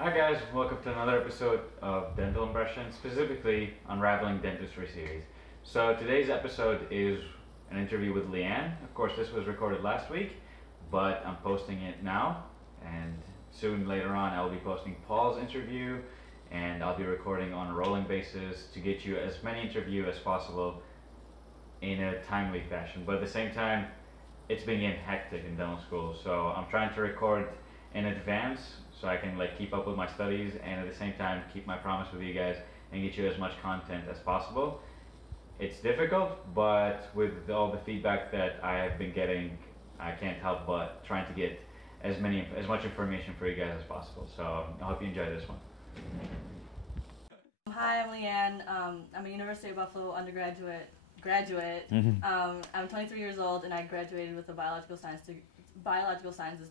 Hi guys, welcome to another episode of Dental Impressions, specifically Unraveling Dentistry series. So today's episode is an interview with LeeAnn. Of course, this was recorded last week, but I'm posting it now, and soon later on I'll be posting Paul's interview, and I'll be recording on a rolling basis to get you as many interviews as possible in a timely fashion. But at the same time, it's been getting hectic in dental school, so I'm trying to record in advance so I can keep up with my studies and at the same time keep my promise with you guys and get you as much content as possible. It's difficult, but with all the feedback that I have been getting, I can't help but trying to get as much information for you guys as possible. So I hope you enjoy this one. Hi, I'm LeeAnn. I'm a University of Buffalo undergraduate. I'm 23 years old, and I graduated with a biological sciences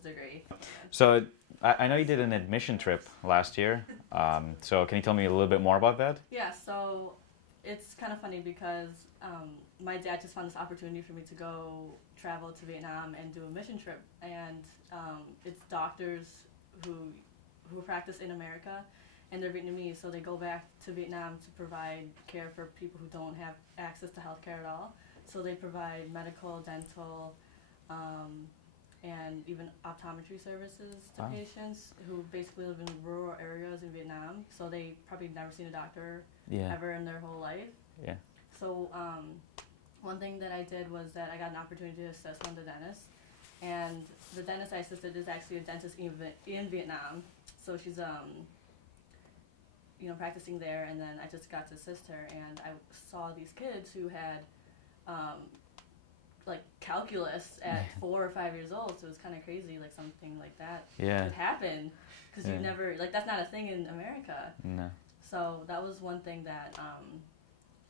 degree. So I know you did an admission trip last year. So can you tell me a little bit more about that? Yeah, so it's kind of funny because my dad just found this opportunity for me to go travel to Vietnam and do a mission trip, and it's doctors who practice in America, and they're Vietnamese, so they go back to Vietnam to provide care for people who don't have access to healthcare at all. So they provide medical, dental, and even optometry services to patients who basically live in rural areas in Vietnam. So they probably never seen a doctor ever in their whole life. Yeah. So one thing that I did was that I got an opportunity to assist one of the dentists. And the dentist I assisted is actually a dentist in Vietnam. So she's practicing there, and then I just got to assist her, and I saw these kids who had calculus at 4 or 5 years old, so it was kind of crazy, something like that could happen, because you never, that's not a thing in America. No. So that was one thing that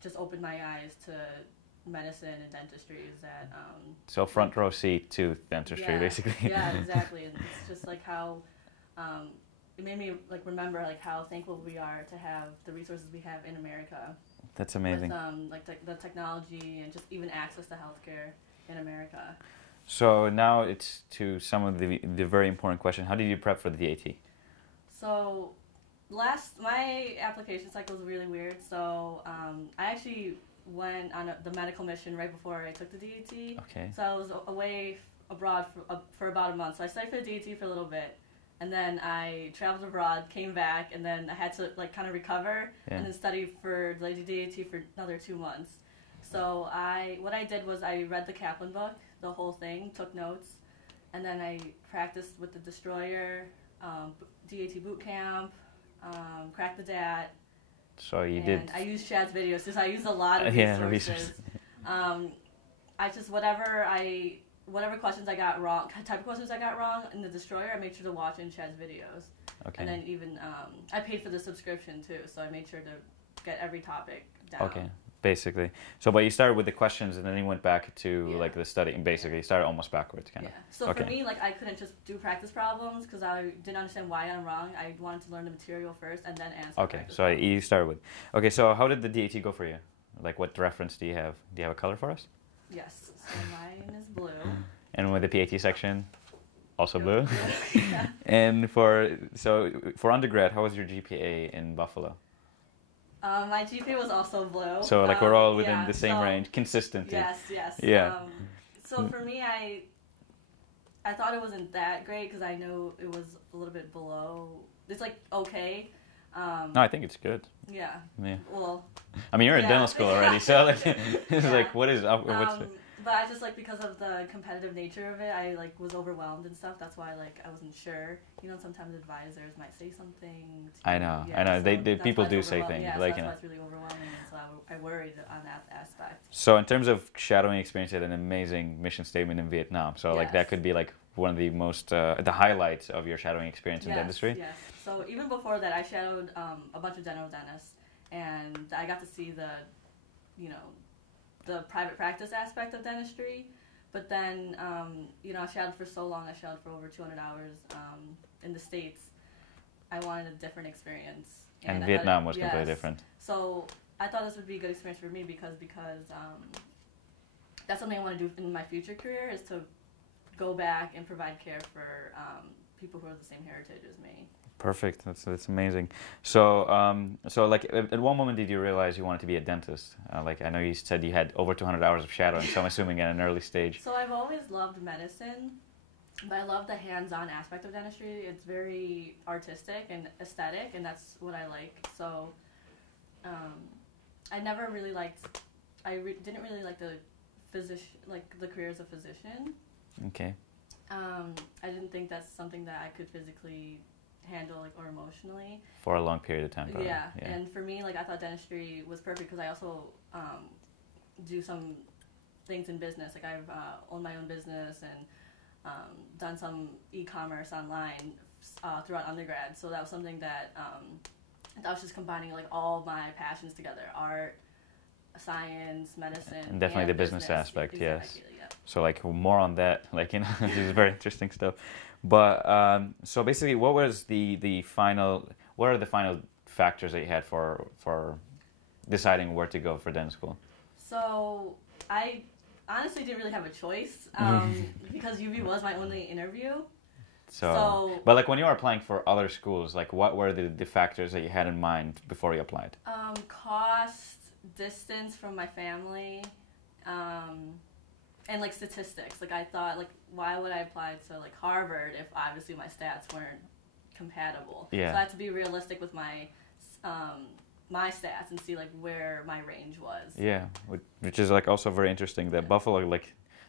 just opened my eyes to medicine and dentistry, is that So front row seat to dentistry, basically. Yeah, exactly, and it's just how it made me remember how thankful we are to have the resources we have in America. That's amazing. With the technology and just even access to healthcare in America. So now it's to some of the very important question. How did you prep for the DAT? So my application cycle was really weird. So I actually went on the medical mission right before I took the DAT. Okay. So I was away abroad for about a month. So I studied for the DAT for a little bit. And then I traveled abroad, came back, and then I had to kind of recover and then study for the DAT for another 2 months. So what I did was I read the Kaplan book, the whole thing, took notes, and then I practiced with the Destroyer, DAT boot camp, Crack the Dat. So you did. I used Chad's videos, because I used a lot of resources. I just whatever questions I got wrong, type of questions I got wrong in the Destroyer, I made sure to watch in Chad's videos. Okay. And then even I paid for the subscription too, so I made sure to get every topic down. Okay. Basically. So, but you started with the questions and then you went back to the study, and basically you started almost backwards, kind of. Yeah. So for me, I couldn't just do practice problems because I didn't understand why I'm wrong. I wanted to learn the material first and then answer. Okay. So you started with. Okay. So how did the DAT go for you? What reference do you have? Do you have a color for us? Yes. So mine is blue. And with the PAT section, also blue. Yeah. And for undergrad, how was your GPA in Buffalo? My GPA was also blue. So we're all within the same range, consistent. Yes. Yeah. So for me, I thought it wasn't that great because I know it was a little bit below. It's okay. No, I think it's good. Yeah. Well. I mean, you're in dental school already, so it's what is up? What's But I just because of the competitive nature of it, I was overwhelmed and stuff. That's why I wasn't sure. Sometimes advisors might say something. I know. They people do say things. Yeah, so that's why it's really overwhelming, and so I worried on that aspect. So in terms of shadowing experience, you had an amazing mission statement in Vietnam. So that could be one of the most the highlights of your shadowing experience in dentistry. Yes. So even before that, I shadowed a bunch of dental dentists, and I got to see the private practice aspect of dentistry, but then I shadowed for so long. I shadowed for over 200 hours in the States. I wanted a different experience, and Vietnam was completely different. So I thought this would be a good experience for me because that's something I want to do in my future career, is to go back and provide care for people who are the same heritage as me. Perfect. That's amazing. So so like at one moment did you realize you wanted to be a dentist? Like I know you said you had over 200 hours of shadowing, so I'm assuming at an early stage. So I've always loved medicine, but I love the hands-on aspect of dentistry. It's very artistic and aesthetic, and that's what I like. So I never really liked. Didn't really like the the career as a physician. Okay. I didn't think that's something that I could physically handle or emotionally For a long period of time, probably. yeah and for me I thought dentistry was perfect because I also do some things in business. I've owned my own business and done some e-commerce online throughout undergrad, so that was something that I was just combining all my passions together: art, science, medicine, and definitely the business aspect. Exactly, Yes. yeah. So more on that, this is very interesting stuff. But so basically, what are the final factors that you had for deciding where to go for dental school? So I honestly didn't really have a choice because UB was my only interview. So but when you were applying for other schools, what were the factors that you had in mind before you applied? Cost, distance from my family, and statistics. I thought why would I apply to Harvard if obviously my stats weren't compatible? Yeah. So I had to be realistic with my my stats and see where my range was. Yeah, which is also very interesting that Buffalo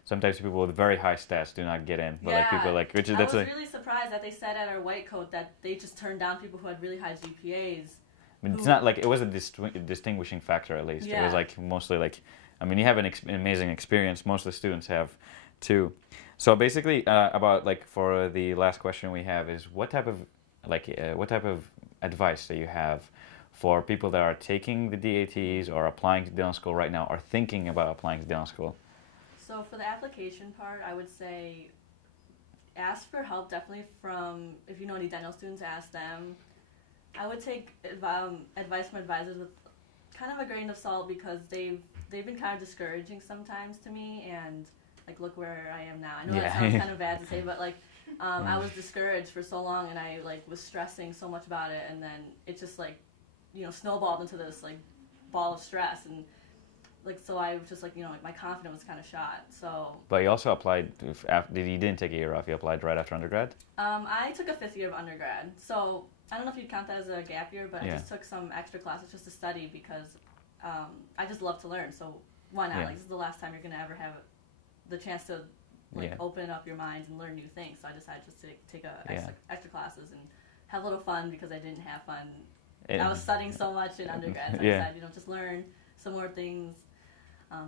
sometimes people with very high stats do not get in, but people which is I was really surprised that they said at our white coat that they just turned down people who had really high GPAs. But it's not it was a distinguishing factor at least. Yeah. It was mostly you have an amazing experience. Most of the students have too. So basically, about for the last question we have is what type of advice that you have for people that are taking the DATs or applying to dental school right now or thinking about applying to dental school? So for the application part, I would say ask for help definitely from, if you know any dental students, ask them. I would take advice from advisors with kind of a grain of salt because they've been kind of discouraging sometimes to me, and look where I am now. I know that sounds kind of bad to say, but I was discouraged for so long, and I was stressing so much about it, and then it just snowballed into this ball of stress, and so I was just my confidence was kind of shot. So. But you also applied. You didn't take a year off. You applied right after undergrad. I took a 5th year of undergrad, so I don't know if you'd count that as a gap year, but I just took some extra classes just to study because I just love to learn. So why not? Yeah. This is the last time you're gonna ever have the chance to open up your minds and learn new things. So I decided just to take extra classes and have a little fun because I didn't have fun. I was studying so much in undergrad, so I decided just learn some more things.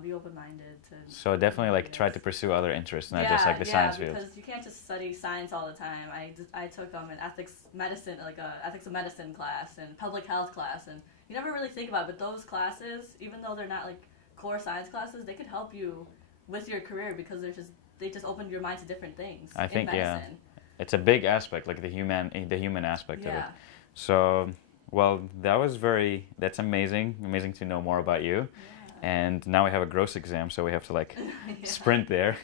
Be open-minded to. So definitely try to pursue other interests, not just the science field. Because you can't just study science all the time. I took an ethics medicine, ethics of medicine class and public health class, and you never really think about it, but those classes, even though they're not core science classes, they could help you with your career because they just opened your mind to different things. I think medicine. It's a big aspect, the human aspect of it. So well, that's amazing to know more about you. And now we have a gross exam, so we have to sprint there.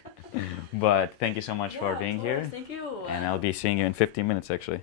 But thank you so much for being here. Thank you. And I'll be seeing you in 15 minutes, actually.